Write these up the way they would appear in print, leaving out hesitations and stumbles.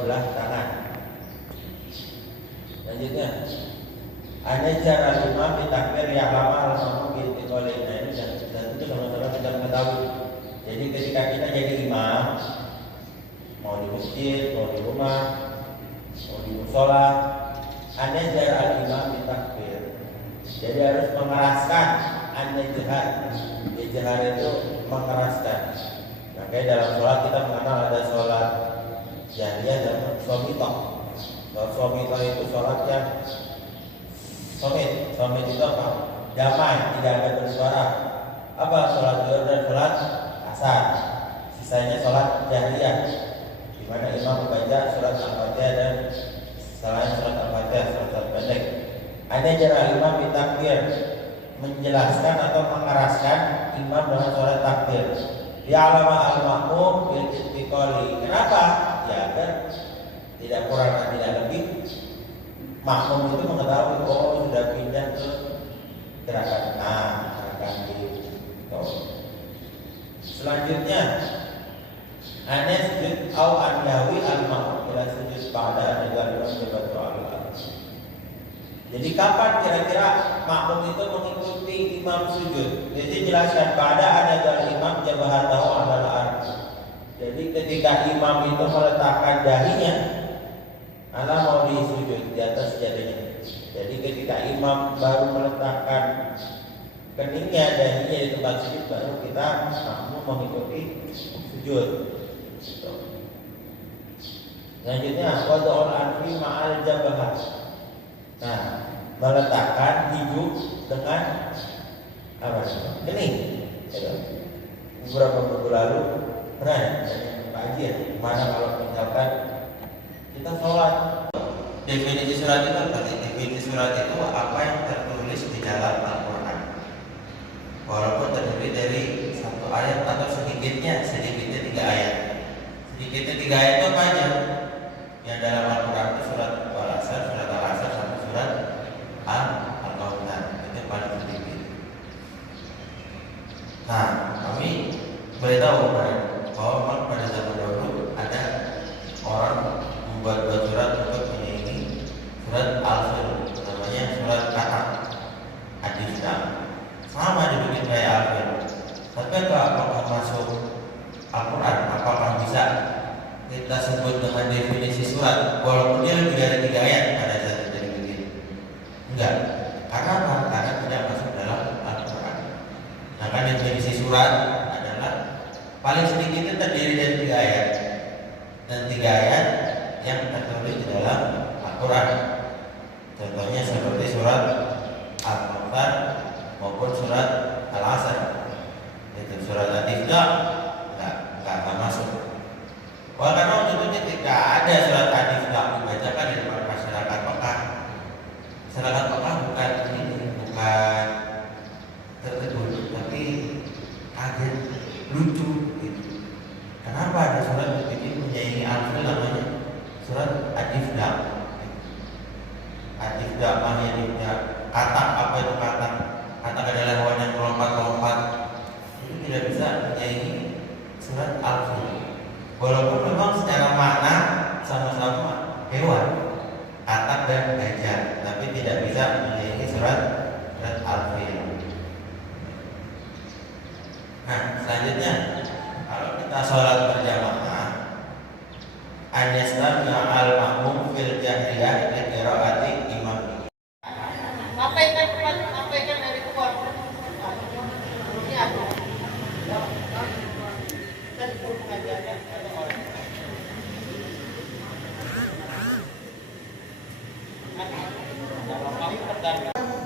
belah tangan. Lanjutnya, ada cara lima takbir yang lama lama gitu oleh ini dan itu sama-sama kita mengetahui. Jadi ketika kita jadi imam, mau di masjid, mau di rumah, mau di musola, ada cara imam takbir. Jadi harus mengeraskan anda jihad. Jihad itu mengeraskan. Makanya dalam sholat kita mengenal ada sholat jahriyah dan somitoh. Kalau somitoh itu sholat yang somit itu apa? Damai, tidak ada bersuara. Apa sholat zuhur dan sholat asar. Sisanya sholat jahriyah, di mana imam membaca surat al-fatihah dan selain surat al-fatihah surat pendek. Ada cara imam takbir menjelaskan atau mengeraskan imam dengan suara takbir. Di alama al-makmum bil istiqoli. Kenapa? Ya agar tidak kurang dan tidak lebih. Makmum itu mengetahui sudah pindah ke gerakan gerakan di selanjutnya ane sujud au anyawi al-makmum ila sujud pada negara menjadi al. Jadi kapan kira-kira makmum itu mengikuti imam sujud? Jadi jelaskan pada ada dari imam jabahatahu adalah. Jadi ketika imam itu meletakkan dahinya, Allah mau di sujud di atas jadinya. Jadi ketika imam baru meletakkan keningnya dahinya di tempat sujud, baru kita makmum mengikuti sujud. Selanjutnya wad'ul anfi ma'al jabah. Nah, meletakkan hidung dengan apa sih? Ini. Beberapa minggu lalu pernah pagi ya. Mana kalau misalkan kita sholat, definisi surat itu apa? Definisi surat itu apa yang tertulis di dalam Al-Quran. Walaupun terdiri dari satu ayat atau sedikitnya 3 ayat. Sedikitnya 3 ayat itu apa aja? Yang dalam Al-Quran itu surat Al-Asr, surat Al-Asr sampai surat Al-Qamar. Itu paling sedikit. Nah, kami beritahu bahwa pada zaman dahulu ada orang membuat surat untuk menyaingi surat Al-Fil, namanya surat Katak Adisam. Sama dibikin kayak Al-Fil. Tapi apakah masuk Al-Quran? Apakah bisa kita sebut dengan definisi surat walaupun dia lebih dari 3 ayat pada saat itu dibikin? Enggak. Karena apa? Karena tidak masuk dalam Al-Quran. Nah, kan definisi surat adalah paling sedikit itu terdiri dari 3 ayat dan 3 ayat yang tertulis di dalam Al-Quran. Contohnya seperti surat Al-Qamar maupun surat Al-Asr. Itu surat Al-Tifda enggak masuk. Karena waktu itu ketika ada surat Al-Tifda dibacakan di depan masyarakat Mekah. Masyarakat Mekah bukan tertegun, tapi kaget, lucu gitu. Kenapa ada surat begini menyaingi Al-Fil namanya surat Al-Tifda? Al-Tifda maknanya katak. Apa itu katak? Katak adalah hewan yang melompat-lompat. Itu tidak bisa menyaingi surat Al-Fil. Walaupun memang secara makna sama-sama hewan, katak dan gajah, tapi tidak bisa menyaingi surat Al-Fil. Nah, selanjutnya kalau kita sholat berjamaah, an-yaslam al-makmum fil jahriyah li qiraati imam. Apa ikan dari kuat? Ini ada. Kan pengajarnya ada orang.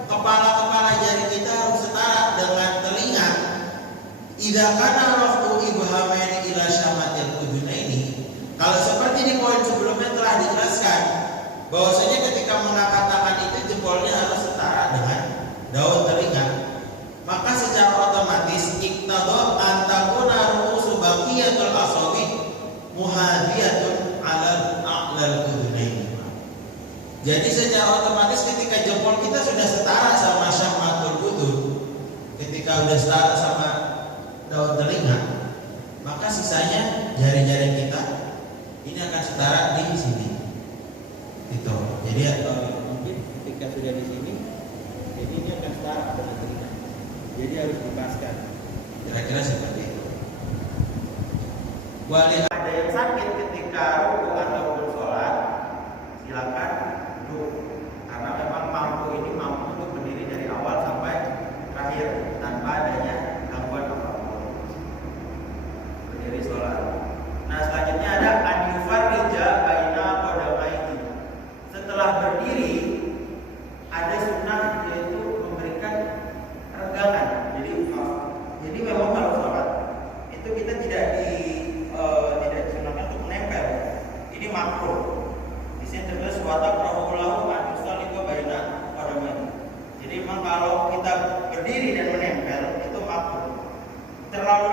Kepala jari kita harus setara dengan telinga. Idza kana rafu ibhamaini ila syamatil udunaini. Kalau seperti di poin sebelumnya telah dijelaskan bahwasanya ketika mengangkat tangan itu jempolnya harus setara dengan daun telinga, maka secara otomatis iqtada an takuna ru'usu baqiyatul asabi muhadiyatun alal udunaini. Jadi secara otomatis ketika jempol kita sudah setara sama syamatul udun, ketika sudah setara sama daun telinga, maka sisanya jari-jari kita ini akan setara di sini. Itu. Jadi mungkin ketika sudah di sini, jadi ini akan setara dengan telinga. Jadi harus dipaskan. kira-kira seperti itu. Wali Ada yang sakit ketika ruku ataupun sholat, silakan duduk. Karena memang mampu ini mampu untuk berdiri dari awal sampai terakhir tanpa adanya gangguan apapun. Berdiri sholat. Nah selanjutnya ada an-yufar rija baina qadamaihi. Setelah berdiri ada sunnah yaitu memberikan renggangan. Jadi memang kalau sholat itu kita tidak disunahkan untuk menempel. Ini makruh. Di sini tertulis wa taqra'u lahu an yusalliqa baina qadamaihi. Jadi memang kalau kita berdiri dan menempel itu makruh. Terlalu